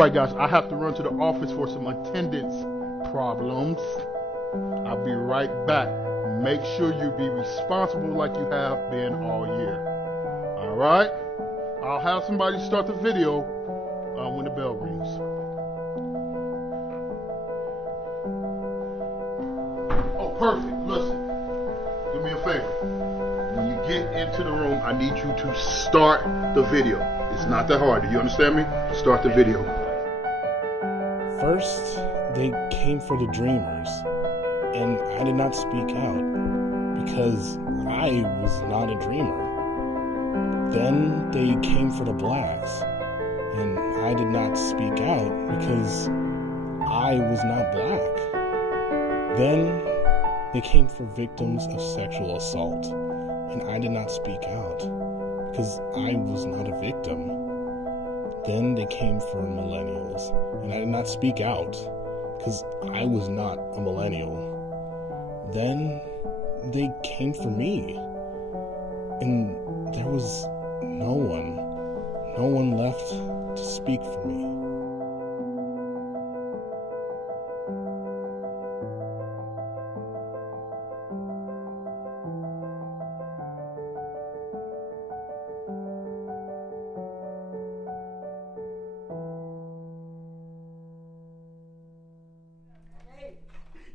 right, guys, I have to run to the office for some attendance problems. I'll be right back. Make sure you be responsible like you have been all year. All right? I'll have somebody start the video when the bell rings. Oh, perfect. Listen, do me a favor. When you get into the room, I need you to start the video. It's not that hard. Do you understand me? Start the video. First, they came for the dreamers, and I did not speak out because I was not a dreamer. Then they came for the blacks, and I did not speak out because I was not black. Then they came for victims of sexual assault, and I did not speak out because I was not a victim. Then they came for millennials, and I did not speak out because I was not a millennial. Then they came for me, and there was no one left to speak for me.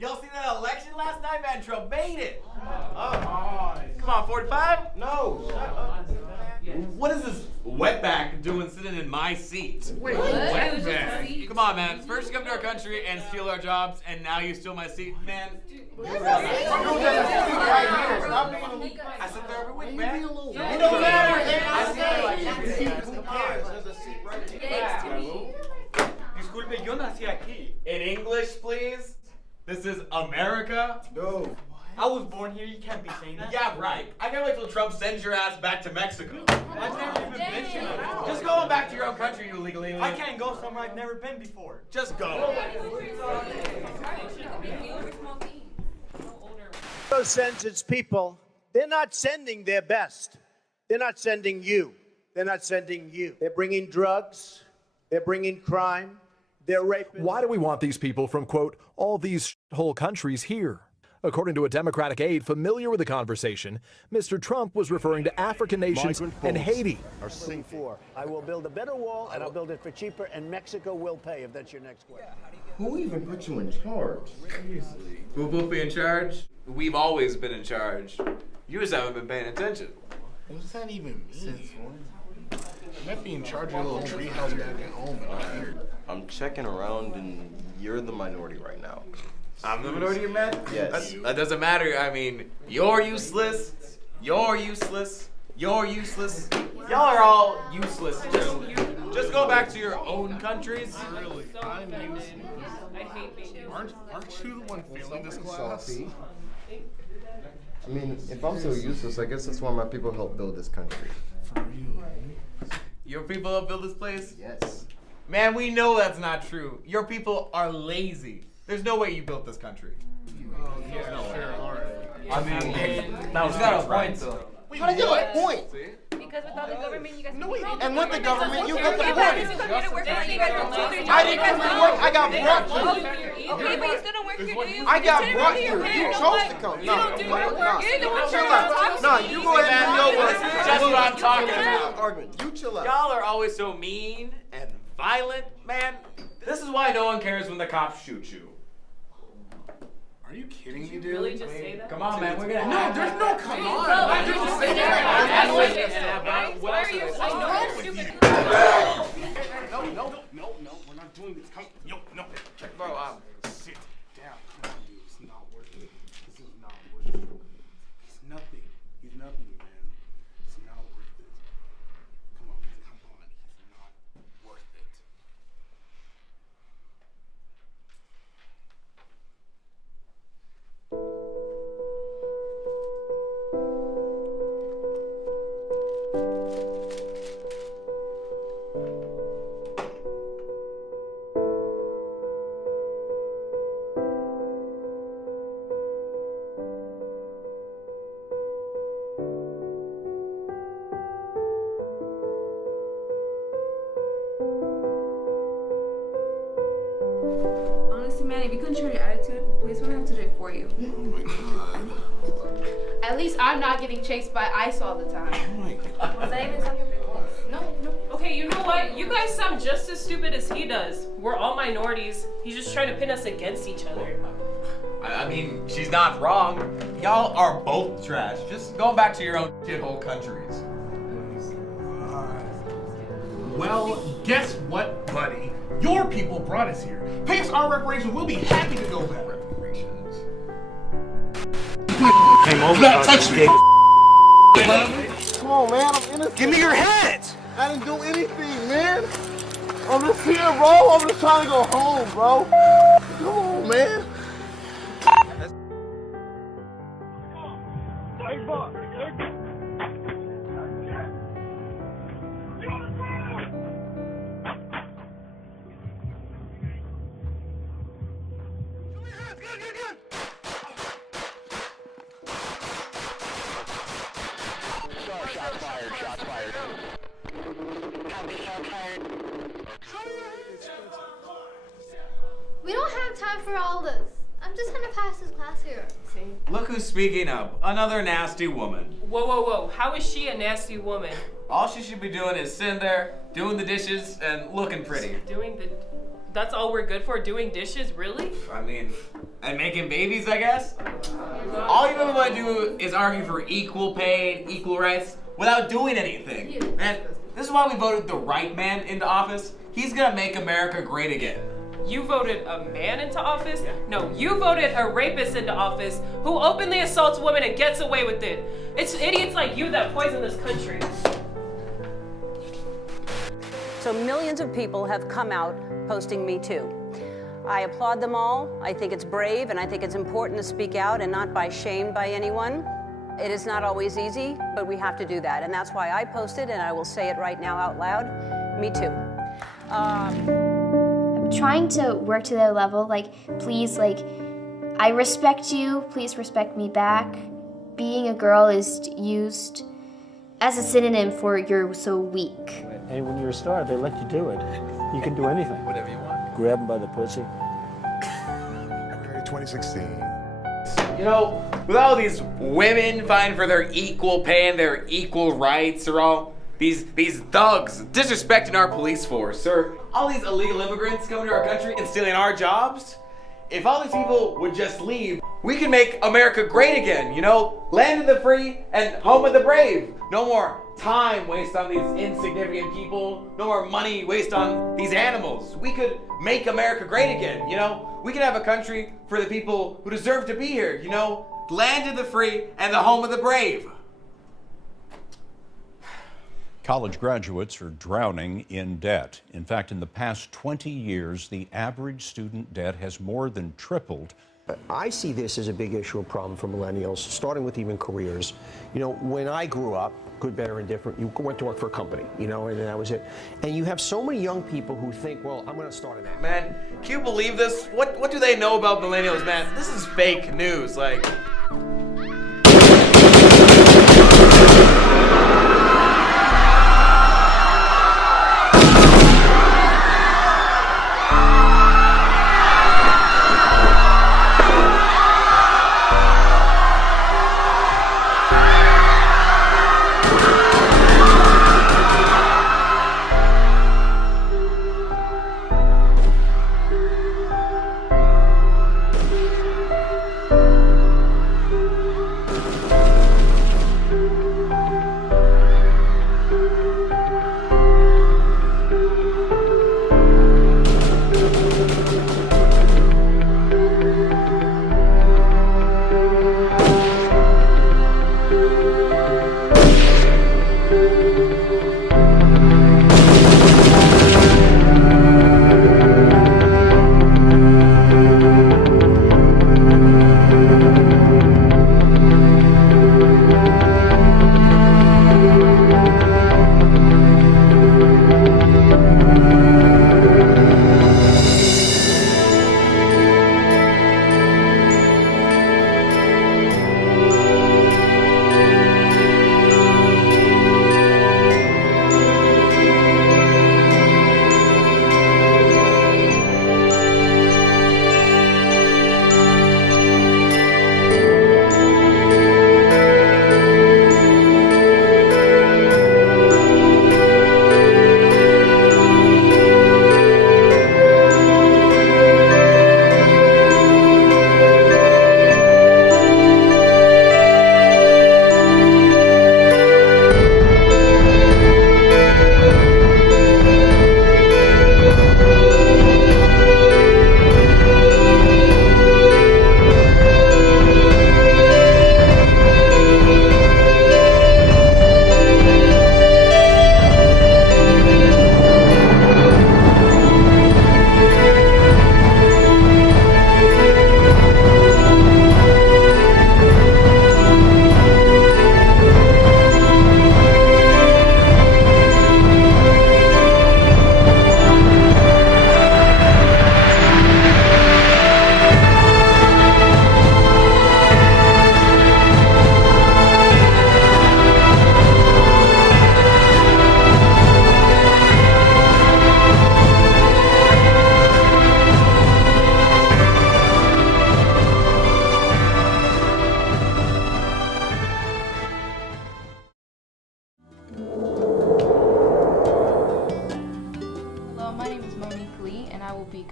Y'all see that election last night, man? Trump made it. Come on, 45? No. Shut up. What is this wetback doing sitting in my seat? Wait, wetback? Come on, man. First you come to our country and steal our jobs, and now you steal my seat, man. I sit there every week, man. It don't matter. Who cares? There's a seat right here. Disculpe, yo nací aquí. In English, please. This is America. No. I was born here, you can't be saying that. Yeah, right. I can't wait till Trump sends your ass back to Mexico. I've never even been to Mexico. Just go back to your own country, you illegal alien. I can't go somewhere I've never been before. Just go. Those censored people, they're not sending their best. They're not sending you. They're not sending you. They're bringing drugs. They're bringing crime. They're raping. Why do we want these people from, quote, all these whole countries here? According to a Democratic aide familiar with the conversation, Mr. Trump was referring to African nations and Haiti. I will build a better wall, and I'll build it for cheaper, and Mexico will pay, if that's your next question. Who even put you in charge? Seriously. Who will be in charge? We've always been in charge. You just haven't been paying attention. What does that even mean? You might be in charge of your little treehouse back at home, but not here. I'm checking around and you're the minority right now. I'm the minority, man? Yes. That doesn't matter. I mean, you're useless. You're useless. You're useless. Y'all are all useless. Just go back to your own countries. Really? I'm useless. I hate being used. Aren't you the one failing this class? I mean, if I'm so useless, I guess that's why my people helped build this country. For real? Your people help build this place? Yes. Man, we know that's not true. Your people are lazy. There's no way you built this country. Oh, yeah, sure, all right. I mean, that was got a point, though. How did you get a point? Because without the government, you guys No, and with the government, you got the you point. come here to work, so you guys don't do their job. I didn't come to work. I got brought here. Okay, but you still don't work here, do you? I got You brought sit here. here. You chose to come. You don't do your work. You're the one Chill trying to out. talk No, to you me. go ahead and do your work. That's what I'm talking about. Argument. You chill out. Y'all are always so mean and violent, man. This is why no one cares when the cops shoot you. Are you kidding me, dude? Really just say that? Come on, man. We're gonna No, there's no come on. I Dude, just say sit there that. and listen. Why are you? I know you're stupid. No, we're not doing this. Come, no. Bro, Sit down. Come on, dude. It's not worth it. This is not worth it. He's nothing. He's nothing, man. It's not worth it. Come on, man. Come on. He's not worth it. Man, if you control your attitude, police won't have to do it for you. Oh my god. At least I'm not getting chased by ICE all the time. Oh my god. Was that even some your business? No. Okay, you know what? You guys sound just as stupid as he does. We're all minorities. He's just trying to pin us against each other. I mean, she's not wrong. Y'all are both trash. Just going back to your own shithole countries. Well, guess what, buddy? Your people brought us here. Pay us our reparations. We'll be happy to go back. Reparations. Came over. Not touch me. Come on, man. I'm innocent. Give me your hands! I didn't do anything, man. I'm just here, bro. I'm just trying to go home, bro. Come on, man. We don't have time for all this. I'm just gonna pass this class here. Look who's speaking up. Another nasty woman. Whoa, whoa, whoa. How is she a nasty woman? All she should be doing is sitting there, doing the dishes, and looking pretty. That's all we're good for? Doing dishes? Really? I mean, and making babies, I guess? All you really want to do is argue for equal pay, equal rights, without doing anything. Man, this is why we voted the right man into office. He's gonna make America great again. You voted a man into office? No, you voted a rapist into office who openly assaults women and gets away with it. It's idiots like you that poison this country. So millions of people have come out posting Me Too. I applaud them all. I think it's brave and I think it's important to speak out and not be shamed by anyone. It is not always easy, but we have to do that. And that's why I posted, and I will say it right now out loud, Me Too. I'm trying to work to their level. Please, I respect you. Please respect me back. Being a girl is used as a synonym for you're so weak. And when you're a star, they let you do it. You can do anything. Whatever you want. Grab them by the pussy. February 2016. You know, with all these women fighting for their equal pay and their equal rights, or all these thugs disrespecting our police force, or all these illegal immigrants coming to our country and stealing our jobs, if all these people would just leave, we could make America great again, you know? Land of the free and home of the brave. No more time waste on these insignificant people. No more money waste on these animals. We could make America great again, you know? We could have a country for the people who deserve to be here, you know? Land of the free and the home of the brave. College graduates are drowning in debt. In fact, in the past 20 years, the average student debt has more than tripled. I see this as a big issue, a problem for millennials, starting with even careers. You know, when I grew up, good, better, and different, you went to work for a company, you know, and that was it. And you have so many young people who think, well, I'm going to start an app. Man, can you believe this? What do they know about millennials, man? This is fake news, like...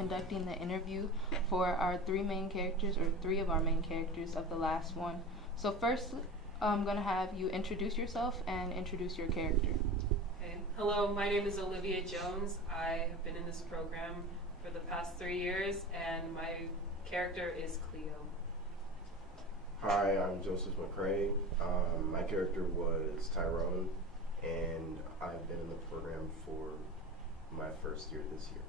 conducting the interview for our three of our main characters of the last one. So first, I'm going to have you introduce yourself and introduce your character. Okay. Hello, my name is Olivia Jones. I have been in this program for the past 3 years, and my character is Cleo. Hi, I'm Joseph McCrae. My character was Tyrone, and I've been in the program for my first year this year.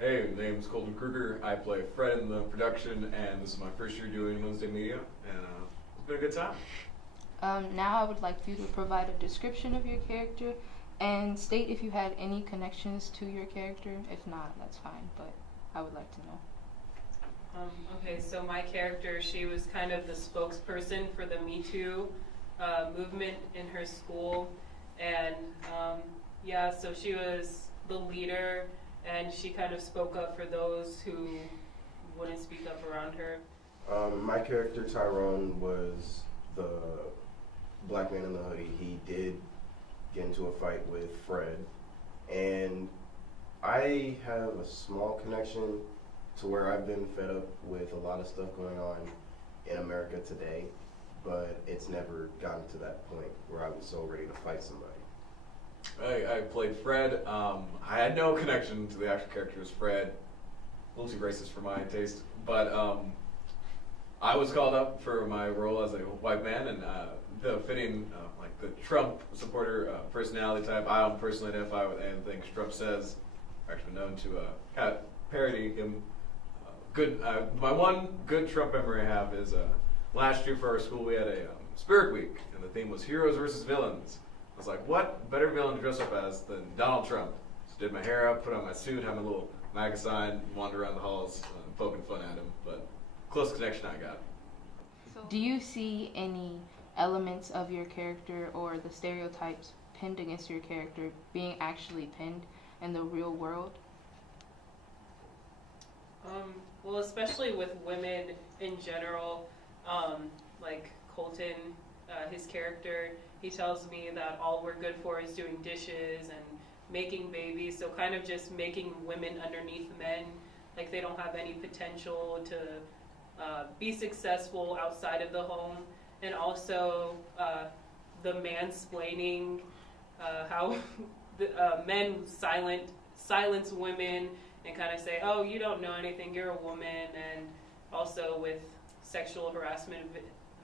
Hey, my name's Colton Kruger. I play Fred in the production, and this is my first year doing Wednesday Media, and it's been a good time. Now I would like you to provide a description of your character and state if you had any connections to your character. If not, that's fine, but I would like to know. Okay, so my character, she was kind of the spokesperson for the Me Too movement in her school, and yeah, so she was the leader, and she kind of spoke up for those who wouldn't speak up around her. My character Tyrone was the black man in the hoodie. He did get into a fight with Fred, and I have a small connection to where I've been fed up with a lot of stuff going on in America today, but it's never gotten to that point where I was so ready to fight somebody. I played Fred. I had no connection to the actual character as Fred. A little too racist for my taste, but I was called up for my role as a white man, and the fitting, like the Trump supporter personality type. I don't personally identify with anything Trump says. I've actually been known to kind of parody him. My one good Trump memory I have is last year for our school we had a Spirit Week, and the theme was heroes versus villains. I was like, what better villain to dress up as than Donald Trump? So did my hair up, put on my suit, had my little MAGA sign, wander around the halls, poking fun at him, but close connection I got. Do you see any elements of your character or the stereotypes pinned against your character being actually pinned in the real world? Well, especially with women in general, like Colton, his character, he tells me that all we're good for is doing dishes and making babies, so kind of just making women underneath men, like they don't have any potential to be successful outside of the home, and also the mansplaining, how the, men silence women and kind of say, oh, you don't know anything, you're a woman, and also with sexual harassment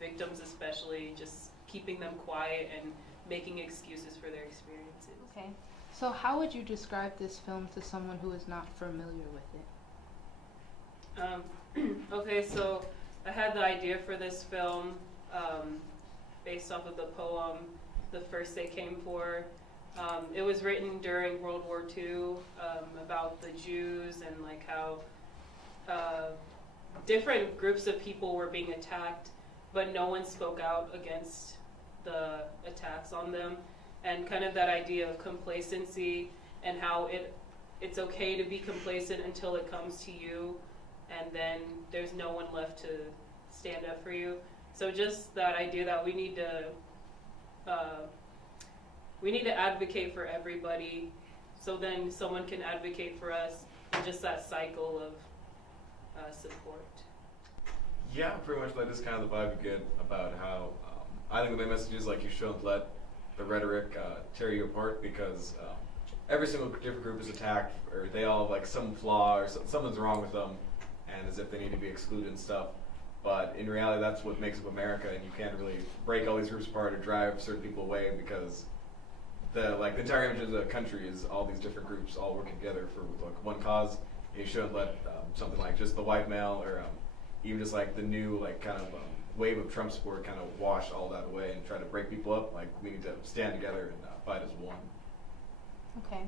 victims especially, just keeping them quiet and making excuses for their experiences. Okay, so how would you describe this film to someone who is not familiar with it? Okay, so I had the idea for this film based off of the poem, The First They Came For. It was written during World War II about the Jews and like how different groups of people were being attacked, but no one spoke out against the attacks on them, and kind of that idea of complacency and how it's okay to be complacent until it comes to you, and then there's no one left to stand up for you. So just that idea that we need to advocate for everybody, so then someone can advocate for us, and just that cycle of support. Yeah, pretty much like this kind of the vibe you get about how I think the main message is like you shouldn't let the rhetoric tear you apart, because every single different group is attacked, or they all have like some flaw or something's wrong with them, and as if they need to be excluded and stuff. But in reality, that's what makes up America, and you can't really break all these groups apart or drive certain people away, because the entire image of the country is all these different groups all working together for like one cause. And you shouldn't let something like just the white male or even just like the new like kind of wave of Trump support kind of wash all that away and try to break people up. Like we need to stand together and fight as one. Okay,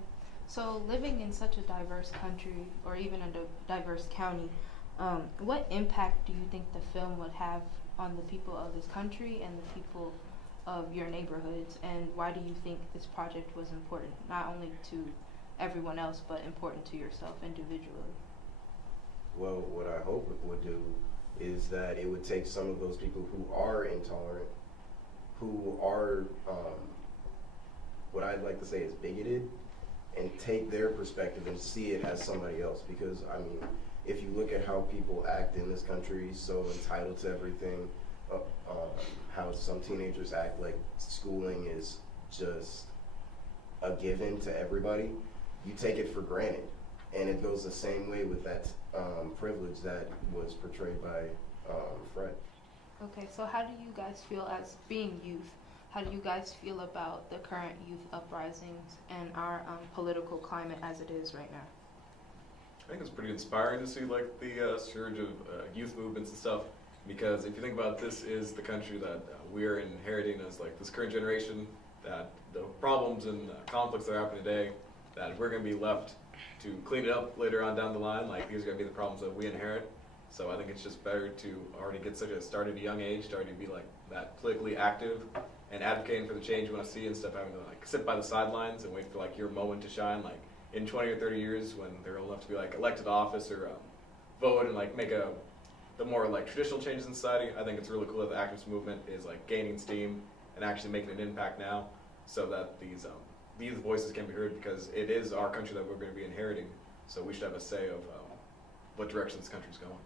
so living in such a diverse country, or even a diverse county, what impact do you think the film would have on the people of this country and the people of your neighborhoods, and why do you think this project was important, not only to everyone else, but important to yourself individually? Well, what I hope it would do is that it would take some of those people who are intolerant, who are what I'd like to say is bigoted, and take their perspective and see it as somebody else. Because, I mean, if you look at how people act in this country, so entitled to everything, how some teenagers act like schooling is just a given to everybody, you take it for granted. And it goes the same way with that privilege that was portrayed by Fred. Okay, so how do you guys feel as being youth? How do you guys feel about the current youth uprisings and our political climate as it is right now? I think it's pretty inspiring to see like the surge of youth movements and stuff, because if you think about it, this is the country that we are inheriting as like this current generation, that the problems and conflicts that are happening today, that we're going to be left to clean it up later on down the line. Like, these are going to be the problems that we inherit. So I think it's just better to already get such a start at a young age, to already be like that politically active and advocating for the change you want to see, instead of having to like sit by the sidelines and wait for like your moment to shine. Like in 20 or 30 years when they're old enough to be like elected office or vote and like make the more like traditional changes in society, I think it's really cool that the activist movement is like gaining steam and actually making an impact now, so that these voices can be heard, because it is our country that we're going to be inheriting. So we should have a say of what direction this country's going.